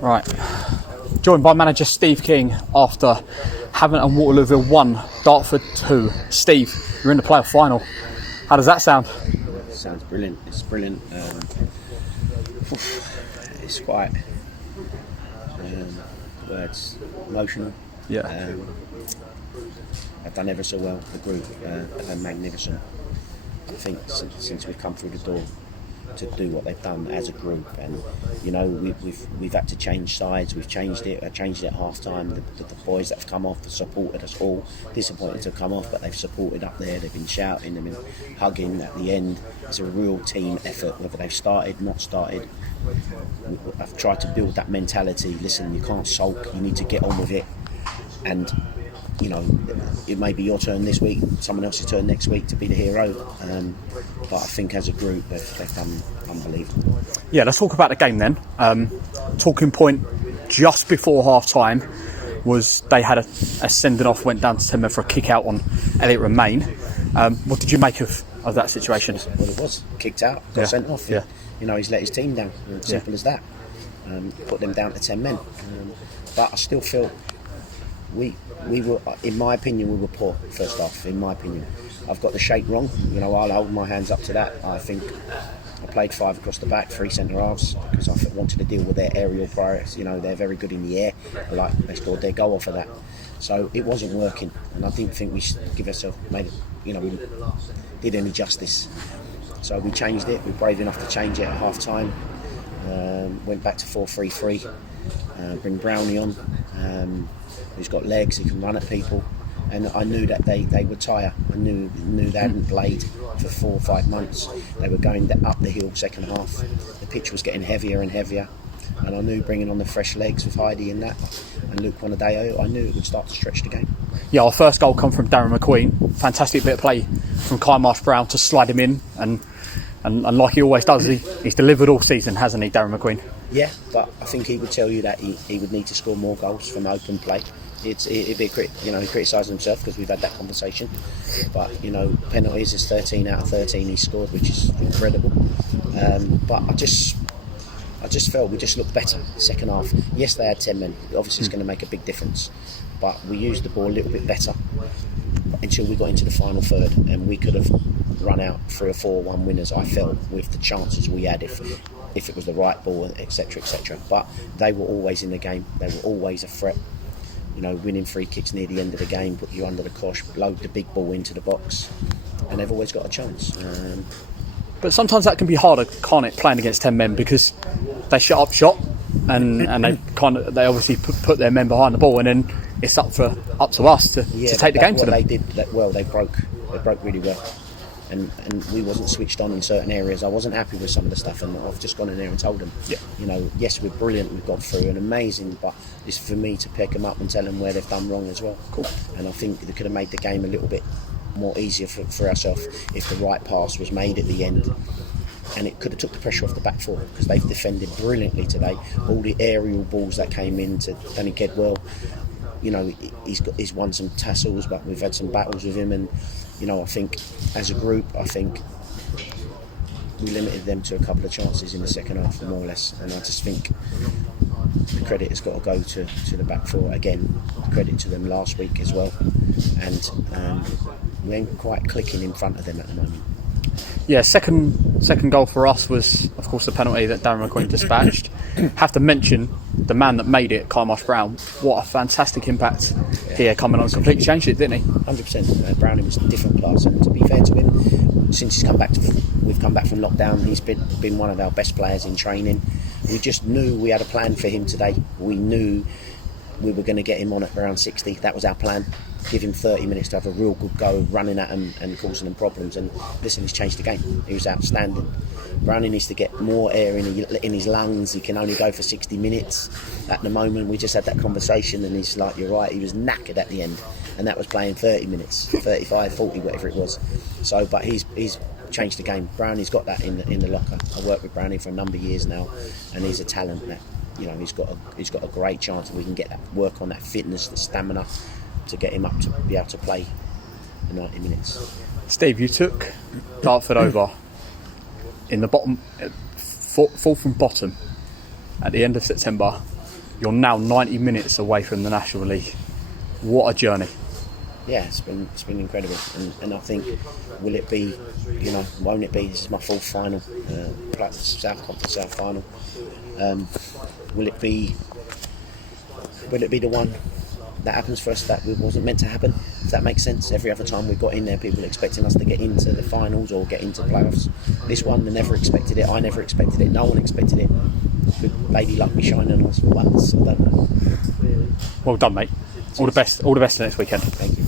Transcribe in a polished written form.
Right, joined by manager Steve King after Havant and Waterlooville 1, Dartford 2. Steve, you're in the playoff final. How does that sound? It sounds brilliant. It's brilliant. It's quite words emotional. Yeah. I've done ever so well. The group have been magnificent. I think since we've come through the door to do what they've done as a group, and you know we've had to change sides. We've changed it. I changed it at half time. The boys that have come off have supported us all. Disappointed to come off, but they've supported up there. They've been shouting, they've been hugging at the end. It's a real team effort, whether they've started, not started. I've tried to build that mentality. Listen, you can't sulk. You need to get on with it, and you know, it may be your turn this week, someone else's turn next week to be the hero. But I think as a group, they've done unbelievable. Yeah, let's talk about the game then. Talking point just before half time was they had a sending off, went down to 10 men for a kick out on Elliot Romain. What did you make of that situation? Well, it was kicked out, got sent off. Yeah. You know, he's let his team down. Simple as that. Put them down to 10 men. But I still feel we were, in my opinion, we were poor first half. In my opinion, I've got the shape wrong. You know, I'll hold my hands up to that. I think I played 5 across the back, 3 centre halves, because I wanted to deal with their aerial priorities. You know, they're very good in the air. They scored their goal off of that. So it wasn't working, and I didn't think we should give ourselves we did any justice. So we changed it. We were brave enough to change it at half time. Went back to 4-3-3. Bring Brownie on. Who's got legs, he can run at people, and I knew that they would tire. I knew they hadn't played for 4 or 5 months. They were going up the hill second half. The pitch was getting heavier and heavier, and I knew bringing on the fresh legs with Heidi in that and Luke Bonadeo, I knew it would start to stretch the game. Yeah, our first goal come from Darren McQueen. Fantastic bit of play from Kyle Marsh-Brown to slide him in, and like he always does, he's delivered all season, hasn't he, Darren McQueen? Yeah, but I think he would tell you that he would need to score more goals from open play. It'd be he criticising himself because we've had that conversation. But you know, penalties is 13 out of 13 he scored, which is incredible. But I just felt we just looked better second half. Yes, they had 10 men. Obviously, it's going to make a big difference. But we used the ball a little bit better until we got into the final third, and we could have run out 3 or 4-1 winners. I felt with the chances we had if it was the right ball, etc., etc. But they were always in the game. They were always a threat. You know, winning free kicks near the end of the game, put you under the cosh, load the big ball into the box, and they've always got a chance. But sometimes that can be harder, can't it, playing against 10 men, because they shut up shop and they obviously put their men behind the ball, and then it's up to us to take the game to them. They did that well. They broke really well. And we wasn't switched on in certain areas. I wasn't happy with some of the stuff, and I've just gone in there and told them, you know, yes, we're brilliant, we've got through and amazing, but it's for me to pick them up and tell them where they've done wrong as well. Cool. And I think they could have made the game a little bit more easier for ourselves if the right pass was made at the end, and it could have took the pressure off the back four, because they've defended brilliantly today. All the aerial balls that came in to Danny Kedwell, you know, he's won some tassels, but we've had some battles with him, and you know, I think as a group, we limited them to a couple of chances in the second half, more or less. And I just think the credit has got to go to the back four again. Credit to them last week as well. And we ain't quite clicking in front of them at the moment. Yeah, second goal for us was, of course, the penalty that Darren McQueen dispatched. Have to mention the man that made it, Kyle Marsh-Brown. What a fantastic impact here coming on. Completely changed it, didn't he? 100%. Brownie was a different class, and to be fair to him, since we've come back from lockdown, he's been one of our best players in training. We just knew we had a plan for him today. We knew we were going to get him on at around 60. That was our plan. Give him 30 minutes to have a real good go, running at him and causing them problems. And listen, he's changed the game. He was outstanding. Brownie needs to get more air in his lungs. He can only go for 60 minutes at the moment. We just had that conversation, and he's like, you're right, he was knackered at the end, and that was playing 30 minutes, 35, 40, whatever it was. So, but he's changed the game. Brownie's got that in the locker. I worked with Brownie for a number of years now, and he's a talent that, you know, he's got a great chance, and we can get that work on that fitness, the stamina, to get him up to be able to play the 90 minutes. Steve, you took Dartford over in the bottom, fourth from bottom at the end of September. You're now 90 minutes away from the National League. What a journey. Yeah, it's been incredible, and I think, will it be, won't it be? This is my fourth final, South Conference South final. Will it be the one that happens for us that wasn't meant to happen? Does that make sense? Every other time we got in there, people were expecting us to get into the finals or get into playoffs. This one, they never expected it. I never expected it. No one expected it. Could Lady Luck be shining on us once? I don't know. Well done, mate. All the best. All the best next weekend. Thank you.